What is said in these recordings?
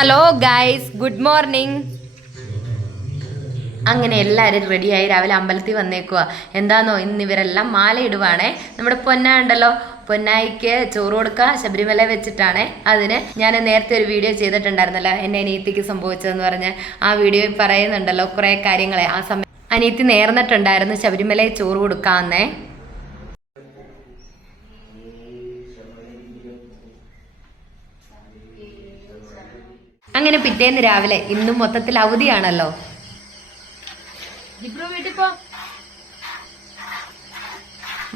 Hello guys, good morning. അങ്ങനെ എല്ലാവരും റെഡിയായി രാവിലെ അമ്പലത്തിൽ വന്നേക്കുക. എന്താണെന്നോ, ഇന്ന് ഇവരെല്ലാം മാല ഇടുവാണേ. നമ്മുടെ പൊന്ന ഉണ്ടല്ലോ, പൊന്നായിക്ക് ചോറ് കൊടുക്കുക ശബരിമല വെച്ചിട്ടാണ്. അതിന് ഞാൻ നേരത്തെ ഒരു വീഡിയോ ചെയ്തിട്ടുണ്ടായിരുന്നല്ലോ, എൻ്റെ അനിയത്തിക്ക് സംഭവിച്ചതെന്ന് പറഞ്ഞ്. ആ വീഡിയോയിൽ പറയുന്നുണ്ടല്ലോ കുറേ കാര്യങ്ങളെ. ആ സമയം അനിയത്തി നേർന്നിട്ടുണ്ടായിരുന്നു ശബരിമലയിൽ ചോറ് കൊടുക്കാമെന്നേ. അങ്ങനെ പിറ്റേന്ന് രാവിലെ, ഇന്നും മൊത്തത്തിൽ അവധിയാണല്ലോ.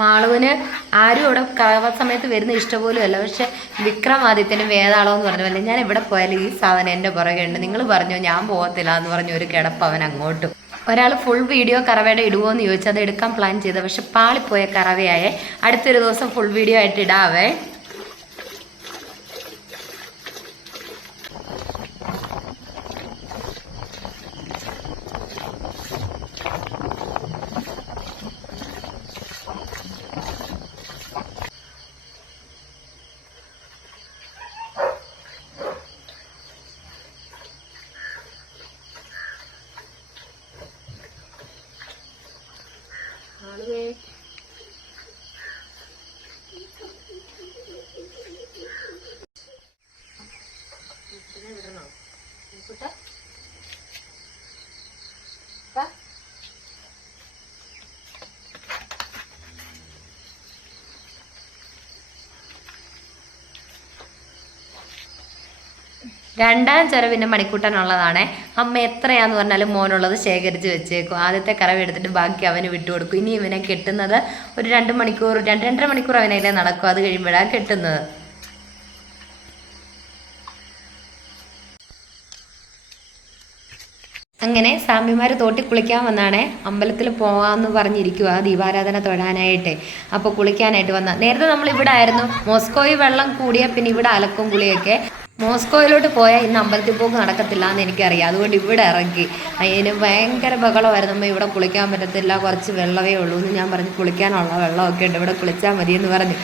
മാളുവിന് ആരും ഇവിടെ കളവ സമയത്ത് വരുന്ന ഇഷ്ടപോലുമല്ല. പക്ഷെ വിക്രമാദിത്യനും വേതാളോ എന്ന് പറഞ്ഞ ഞാൻ എവിടെ പോയാലും ഈ സാധനം എൻ്റെ പുറകെ ഉണ്ട്. നിങ്ങൾ പറഞ്ഞോ ഞാൻ പോകത്തില്ല എന്ന് പറഞ്ഞ ഒരു കിടപ്പ് അവൻ അങ്ങോട്ടും. ഒരാൾ ഫുൾ വീഡിയോ കറവയുടെ ഇടുമോ എന്ന് ചോദിച്ചാൽ അത് എടുക്കാൻ പ്ലാൻ ചെയ്ത, പക്ഷെ പാളിപ്പോയ കറവയായേ. അടുത്തൊരു ദിവസം ഫുൾ വീഡിയോ ആയിട്ട് ഇടാവേ. രണ്ടാം ചെലവിൻ്റെ മണിക്കൂട്ടനുള്ളതാണ്. അമ്മ എത്രയാന്ന് പറഞ്ഞാലും മോനുള്ളത് ശേഖരിച്ച് വെച്ചേക്കും. ആദ്യത്തെ കറവ് എടുത്തിട്ട് ബാക്കി അവന് വിട്ടുകൊടുക്കും. ഇനി ഇവനെ കെട്ടുന്നത് ഒരു 2 മണിക്കൂർ 2-2.5 മണിക്കൂർ അവനതിലെ നടക്കും. അത് കഴിയുമ്പോഴാണ് കെട്ടുന്നത്. അങ്ങനെ സ്വാമിമാർ തോട്ടി കുളിക്കാൻ വന്നാണേ. അമ്പലത്തിൽ പോകാമെന്ന് പറഞ്ഞിരിക്കുക ദീപാരാധന തൊഴാനായിട്ട്. അപ്പോൾ കുളിക്കാനായിട്ട് വന്ന നേരത്തെ നമ്മൾ ഇവിടെ ആയിരുന്നു. മോസ്കോയിൽ വെള്ളം കൂടിയ പിന്നെ ഇവിടെ അലക്കും കുളിയൊക്കെ. മോസ്കോയിലോട്ട് പോയാൽ ഇന്ന് അമ്പലത്തിൽ പോക്ക് നടക്കത്തില്ല എന്ന് എനിക്കറിയാം. അതുകൊണ്ട് ഇവിടെ ഇറങ്ങി. അതിന് ഭയങ്കര ബഹളമായിരുന്നു. നമ്മൾ ഇവിടെ കുളിക്കാൻ പറ്റത്തില്ല, കുറച്ച് വെള്ളമേ ഉള്ളൂ എന്ന് ഞാൻ പറഞ്ഞു. കുളിക്കാനുള്ള വെള്ളമൊക്കെ ഉണ്ട്, ഇവിടെ കുളിച്ചാൽ മതി എന്ന് പറഞ്ഞു.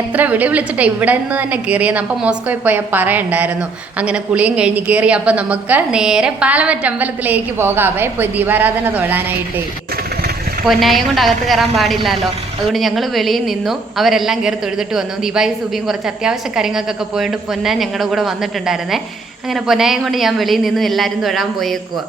എത്ര വിളിച്ചിട്ട് ഇവിടെ നിന്ന് തന്നെ കയറിയെന്ന്. അപ്പം മോസ്കോയിൽ പോയാൽ പറയണ്ടായിരുന്നു. അങ്ങനെ കുളിയും കഴിഞ്ഞ് കയറി. അപ്പം നമുക്ക് നേരെ പാലമറ്റ അമ്പലത്തിലേക്ക് പോകാവേ, പോയി ദീപാരാധന തൊഴാനായിട്ടേ. പൊന്നായം കൊണ്ട് അകത്ത് കയറാൻ പാടില്ലല്ലോ. അതുകൊണ്ട് ഞങ്ങൾ വെളിയിൽ നിന്നു. അവരെല്ലാം കയറി തൊഴുതിട്ട് വന്നു. ദീപായി സൂബിയും കുറച്ച് അത്യാവശ്യ കാര്യങ്ങൾക്കൊക്കെ പോയിട്ട് പൊന്നാൻ ഞങ്ങളുടെ കൂടെ വന്നിട്ടുണ്ടായിരുന്നേ. അങ്ങനെ പൊന്നായം കൊണ്ട് ഞാൻ വെളിയിൽ നിന്നു. എല്ലാവരും തൊഴാൻ പോയേക്കുക.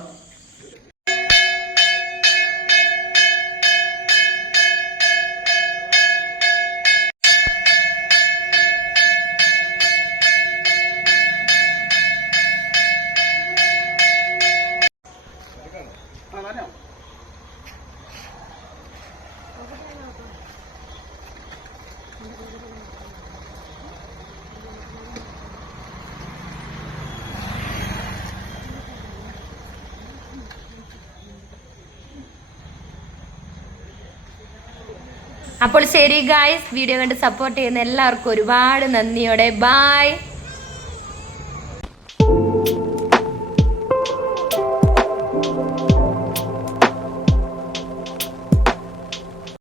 അപ്പോൾ ശരി ഗായ്സ്, വീഡിയോ കണ്ട് സപ്പോർട്ട് ചെയ്യുന്ന എല്ലാവർക്കും ഒരുപാട് നന്ദിയോടെ ബൈ.